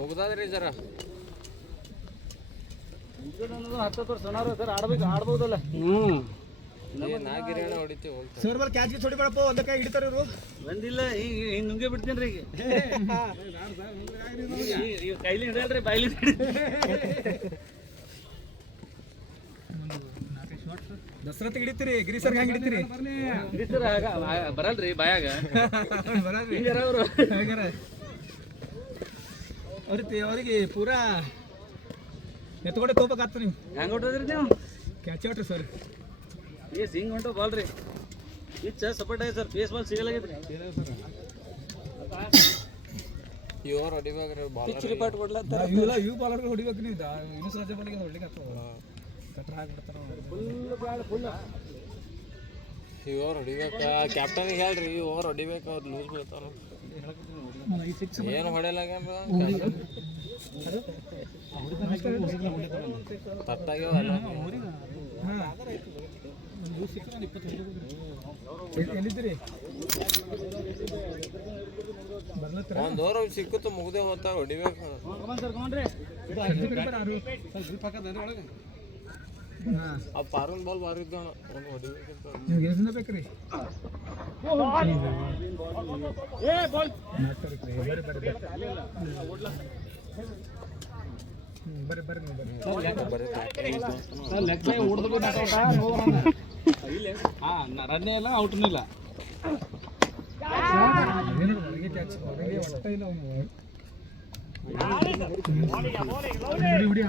ಮುಗ್ದಾದ್ರಿ ಜರ ಹತ್ತು ಸಣ್ಣವ್ರು ಸರ್ ಆಡ್ಬೋದಲ್ಲ. ನಾಗಿರಿ ಹೊಡಿತೀವಿ ಸರ್ ಬಲ್ ಕ್ಯಾಚ್ ಗಿಚ್ ಹೊಡಿಬೇಡಪ್ಪ, ಒಂದ ಕೈ ಹಿಡಿತಾರ ಇವರು. ಬಂದಿಲ್ಲ ಹಿಂಗೆ ನುಂಗೆ ಬಿಡ್ತೀನಿ ರೀ ಈಗ ಕೈಲಿ ಹಿಡಿಯಲ್ರಿ ಬಾಯ್ಲಿ ದಸರತ್ ಹಿಡಿತೀರಿ, ಗಿರಿ ಸರ್ ಹೆಂಗ್ ಹಿಡಿತೀರಿ? ಹಿಡಿತೀರ ಬರಲ್ರಿ ಬಾಯಾಗ ಬರಲ್ರಿ ಅವರು ಅವ್ರಿಗೆ ಪೂರಾ ಎತ್ಕೊಂಡೆ ತಗೋಬೇಕಾಗ್ತ ನೀವು. ಹೆಂಗೆ ಹೊಟ್ಟದ್ರಿ ನೀವು? Catch ಹೊಟ್ರಿ sir. ಏಸ್ ಹಿಂಗೆ ಹೊಂಟು ಬಾಲ್ ರೀ ಇಚ್ಚ ಸಪೋರ್ಟ್ ಆಯ್ತು ಸರ್. ಫೇಸ್ ಬಾಲ್ ಸಿಗಲಾಗೈತ್ರಿ. ಇವ್ರು ಹೊಡಿಬೇಕ್ರಿ ಪಿಚ್ ರಿಪಾರ್ಟ್ ಕೊಡ್ಲತ್ತ ಇವು ಬಾಲರ್ಗಳು ಹೊಡಿಬೇಕು ನೀವು. ಇನ್ನೂ ರಾಜ್ಯ ಬಾಲಿಗೆ ಹೊಡ್ಲಿಕ್ಕೆ ಆಗ್ತದೆ. ಕಟ್ರ ಹಾಕ್ಬಿಡ್ತಾರ ಇವ್ರು ಹೊಡಿಬೇಕ. ಕ್ಯಾಪ್ಟನ್ಗೆ ಹೇಳ್ರಿ ಇವ್ರು ಹೊಡಿಬೇಕು, ಅವ್ರು ಲೂಸ್ ಬೀಳ್ತಾರ. ಏನು ಹೊಡೆಯಲಾಗ್ಯಾನ ತಟ್ಟಾಗ್ಯಾವ ಎಲ್ಲಿದ್ದೀರಿ? ಒಂದು ಓವರ್ ಸಿಕ್ಕುತ್ತ ಮುಗ್ದೆ ಹೋಗ್ತಾ ಹೊಡಿಬೇಕು. ಆ ಪಾರನ್ ಬಾಲ್ ಬಾರಿ ಇದ್ದಣ ಒಂದು ಹೊಡಿಬೇಕಂತ. ನಿಮ್ಗೆ ಎಲ್ಲಿಂದ ಬೇಕ್ರಿ? ರನ್ನೇ ಇಲ್ಲ ಔಟ್ನೂ ಇಲ್ಲ. ಹೊಡಿ